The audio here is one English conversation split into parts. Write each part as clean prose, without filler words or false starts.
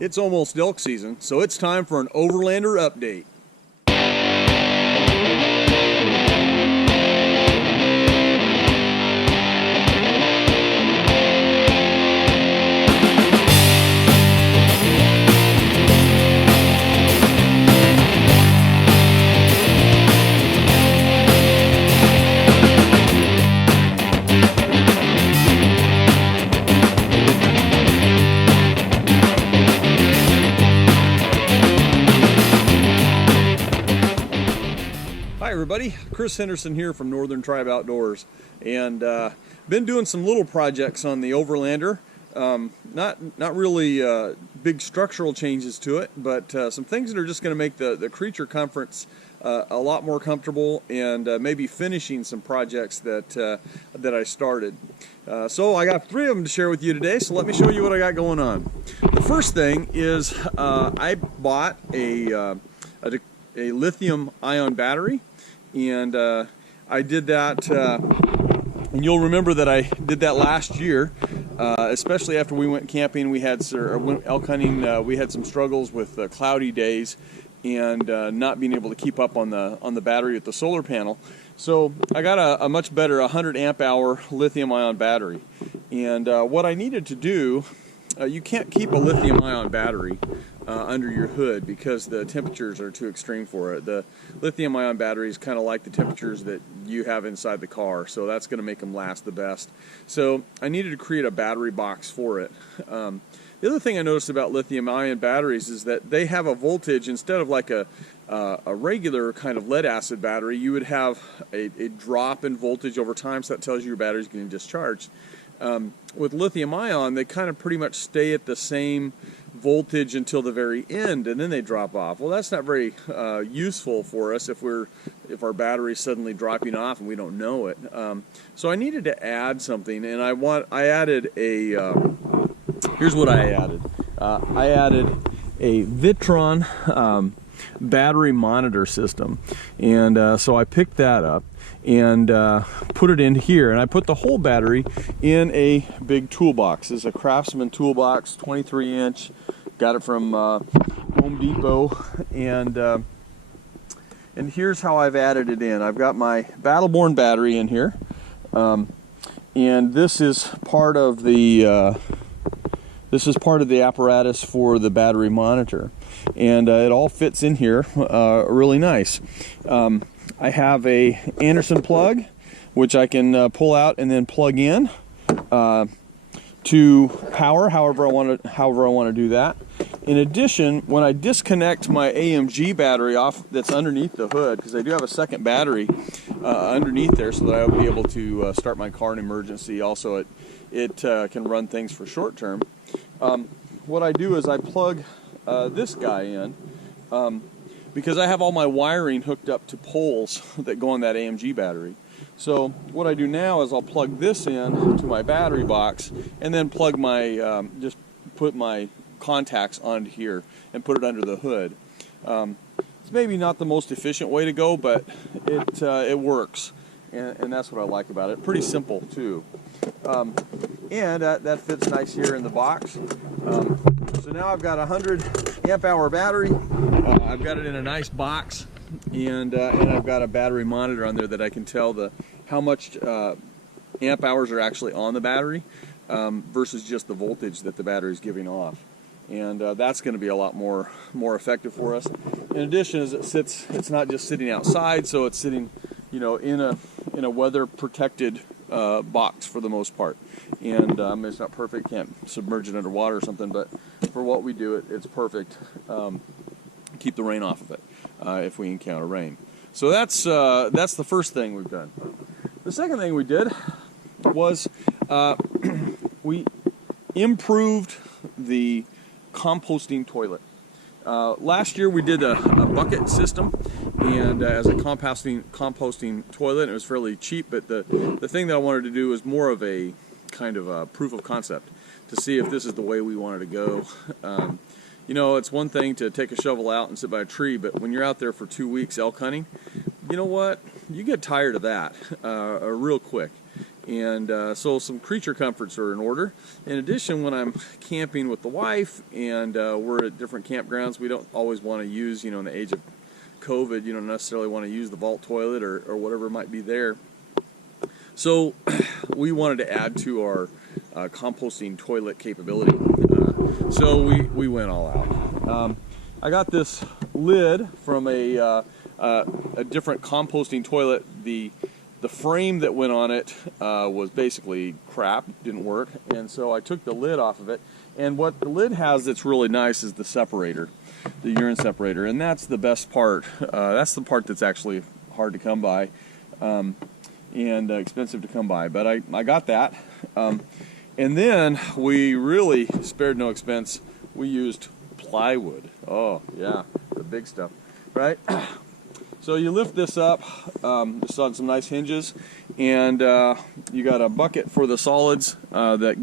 It's almost elk season, so it's time for an Overlander update. Hi everybody, Chris Henderson here from Northern Tribe Outdoors, and been doing some little projects on the Overlander. Not really big structural changes to it, but some things that are just going to make the creature comforts a lot more comfortable, and maybe finishing some projects that I started. So I got 3 of them to share with you today, so let me show you what I got going on. The first thing is I bought a lithium-ion battery, and I did that, and you'll remember that I did that last year, especially after we went camping. We had went elk hunting. We had some struggles with cloudy days and not being able to keep up on the battery with the solar panel. So I got a much better 100 amp hour lithium-ion battery, and what I needed to do, you can't keep a lithium-ion battery under your hood because the temperatures are too extreme for it. The lithium-ion battery is kind of like the temperatures that you have inside the car, so that's going to make them last the best. So I needed to create a battery box for it. The other thing I noticed about lithium-ion batteries is that they have a voltage. Instead of like a regular kind of lead-acid battery, you would have a drop in voltage over time, so that tells you your battery's getting discharged. With lithium-ion, they kind of pretty much stay at the same voltage until the very end, and then they drop off. Well, that's not very useful for us if our battery's suddenly dropping off and we don't know it. So I needed to add something, and I added a here's what I added. I added a Vitron battery monitor system, and so I picked that up and put it in here, and I put the whole battery in a big toolbox. It's a Craftsman toolbox, 23-inch. Got it from Home Depot, and here's how I've added it in. I've got my Battleborn battery in here, and this is part of the apparatus for the battery monitor, and it all fits in here really nice. I have a Anderson plug, which I can pull out and then plug in to power however I want to do that. In addition, when I disconnect my AMG battery off that's underneath the hood, because I do have a second battery underneath there so that I'll be able to start my car in emergency. Also, it can run things for short term. What I do is I plug this guy in, because I have all my wiring hooked up to poles that go on that AMG battery. So what I do now is I'll plug this in to my battery box, and then plug my just put my contacts onto here and put it under the hood. It's maybe not the most efficient way to go, but it works, and that's what I like about it. Pretty simple too, and that fits nice here in the box. So now I've got a 100 amp hour battery. I've got it in a nice box, and I've got a battery monitor on there that I can tell how much amp hours are actually on the battery versus just the voltage that the battery is giving off, and that's going to be a lot more effective for us. In addition, as it sits, it's not just sitting outside, so it's sitting, in a weather protected box for the most part, and it's not perfect, can't submerge it underwater or something, but for what we do, it's perfect. Keep the rain off of it if we encounter rain. So that's the first thing we've done. The second thing we did was we improved the composting toilet. Last year we did a bucket system, and as a composting toilet, it was fairly cheap, but the thing that I wanted to do was more of a kind of a proof of concept to see if this is the way we wanted to go. It's one thing to take a shovel out and sit by a tree, but when you're out there for 2 weeks elk hunting, you know what? You get tired of that real quick. And so some creature comforts are in order. In addition, when I'm camping with the wife and we're at different campgrounds, we don't always want to use, in the age of COVID, you don't necessarily want to use the vault toilet or whatever might be there. So we wanted to add to our composting toilet capability. So we went all out. I got this lid from a different composting toilet. The frame that went on it was basically crap, didn't work, and so I took the lid off of it. And what the lid has that's really nice is the separator, the urine separator, and that's the best part. That's the part that's actually hard to come by and expensive to come by, but I got that. And then we really spared no expense. We used plywood. Oh yeah, the big stuff, right? So you lift this up, it's on some nice hinges, and you got a bucket for the solids that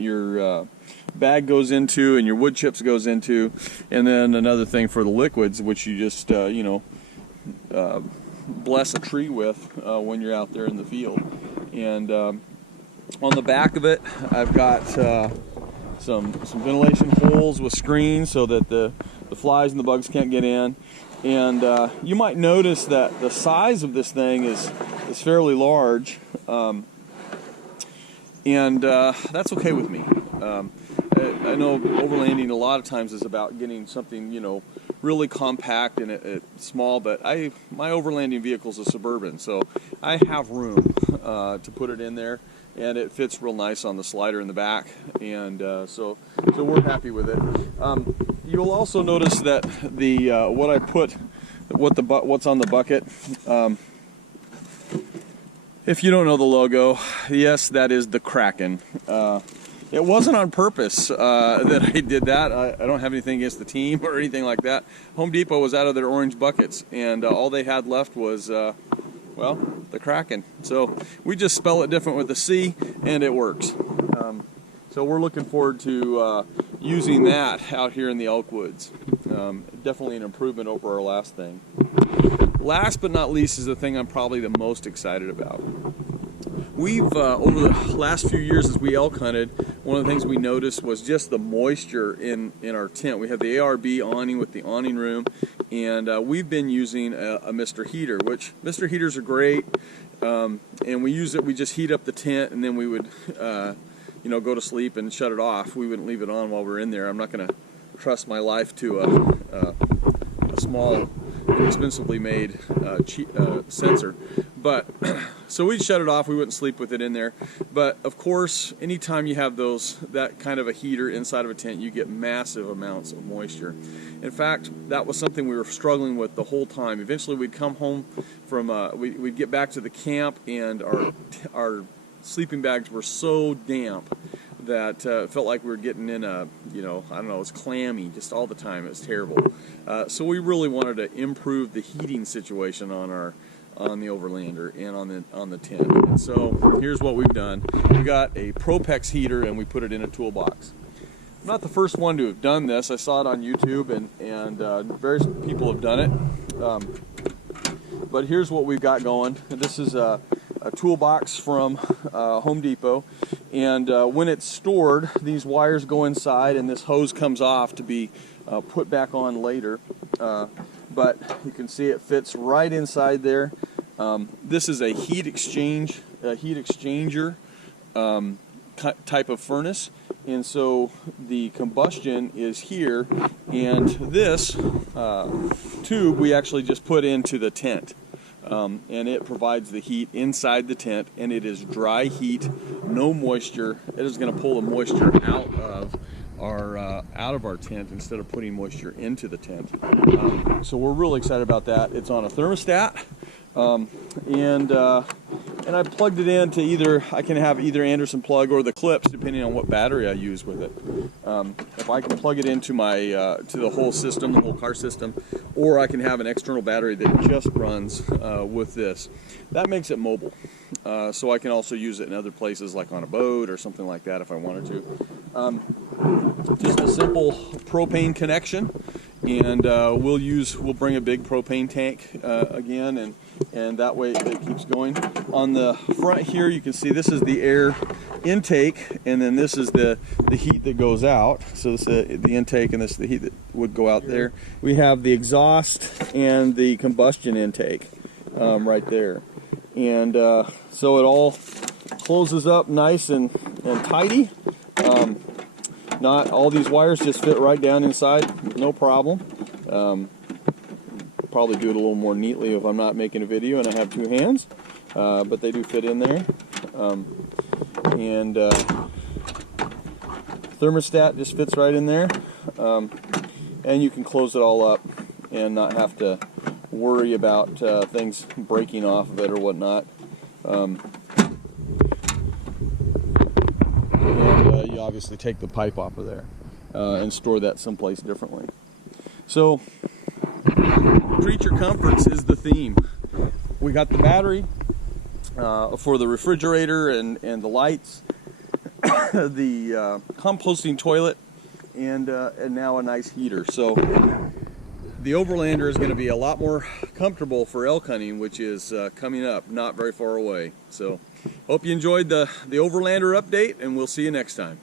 your bag goes into and your wood chips goes into, and then another thing for the liquids, which you just bless a tree with when you're out there in the field. And on the back of it, I've got some ventilation holes with screens so that the flies and the bugs can't get in. And you might notice that the size of this thing is fairly large, and that's okay with me. I know overlanding a lot of times is about getting something, really compact and small, but my overlanding vehicle is a Suburban, so I have room to put it in there, and it fits real nice on the slider in the back, and so we're happy with it. You'll also notice that what's on the bucket. If you don't know the logo, yes, that is the Kraken. It wasn't on purpose that I did that. I don't have anything against the team or anything like that. Home Depot was out of their orange buckets, and all they had left was, the Kraken. So we just spell it different with a C, and it works. So we're looking forward to using that out here in the elk woods. Definitely an improvement over our last thing. Last but not least is the thing I'm probably the most excited about. We've, over the last few years as we elk hunted, one of the things we noticed was just the moisture in our tent. We have the ARB awning with the awning room, and we've been using a Mr. Heater, which Mr. Heaters are great, and we just heat up the tent, and then we would go to sleep and shut it off. We wouldn't leave it on while we're in there. I'm not going to trust my life to a small, inexpensively made sensor. But so we'd shut it off. We wouldn't sleep with it in there. But of course, anytime you have that kind of a heater inside of a tent, you get massive amounts of moisture. In fact, that was something we were struggling with the whole time. Eventually, we'd come home from we'd get back to the camp, and our sleeping bags were so damp that it felt like we were getting in I don't know, it was clammy just all the time. It was terrible. So we really wanted to improve the heating situation on the Overlander and on the tent. And so here's what we've done. We got a propex heater and we put it in a toolbox. I'm not the first one to have done this. I saw it on YouTube and various people have done it. But here's what we've got going. This is a toolbox from Home Depot, and when it's stored, these wires go inside and this hose comes off to be put back on later, but you can see it fits right inside there. This is a heat exchanger type of furnace, and so the combustion is here, and this tube we actually just put into the tent. And it provides the heat inside the tent, and it is dry heat, no moisture. It is going to pull the moisture out of our tent instead of putting moisture into the tent. So we're really excited about that. It's on a thermostat, and I plugged it into I can have either Anderson plug or the clips depending on what battery I use with it. If I can plug it into my to the whole system, the whole car system, or I can have an external battery that just runs with this. That makes it mobile, so I can also use it in other places like on a boat or something like that if I wanted to. Just a simple propane connection, and we'll bring a big propane tank again, and and that way it keeps going. On the front here, you can see this is the air intake, and then this is the heat that goes out. So this is the intake, and this is the heat that would go out there. We have the exhaust and the combustion intake right there, and so it all closes up nice and tidy. Not all these wires just fit right down inside, no problem. Probably do it a little more neatly if I'm not making a video and I have two hands, but they do fit in there. Thermostat just fits right in there, and you can close it all up and not have to worry about things breaking off of it or whatnot. You obviously take the pipe off of there and store that someplace differently. So creature comforts is the theme. We got the battery for the refrigerator and the lights, the composting toilet, and now a nice heater. So the Overlander is going to be a lot more comfortable for elk hunting, which is coming up not very far away. So hope you enjoyed the Overlander update, and we'll see you next time.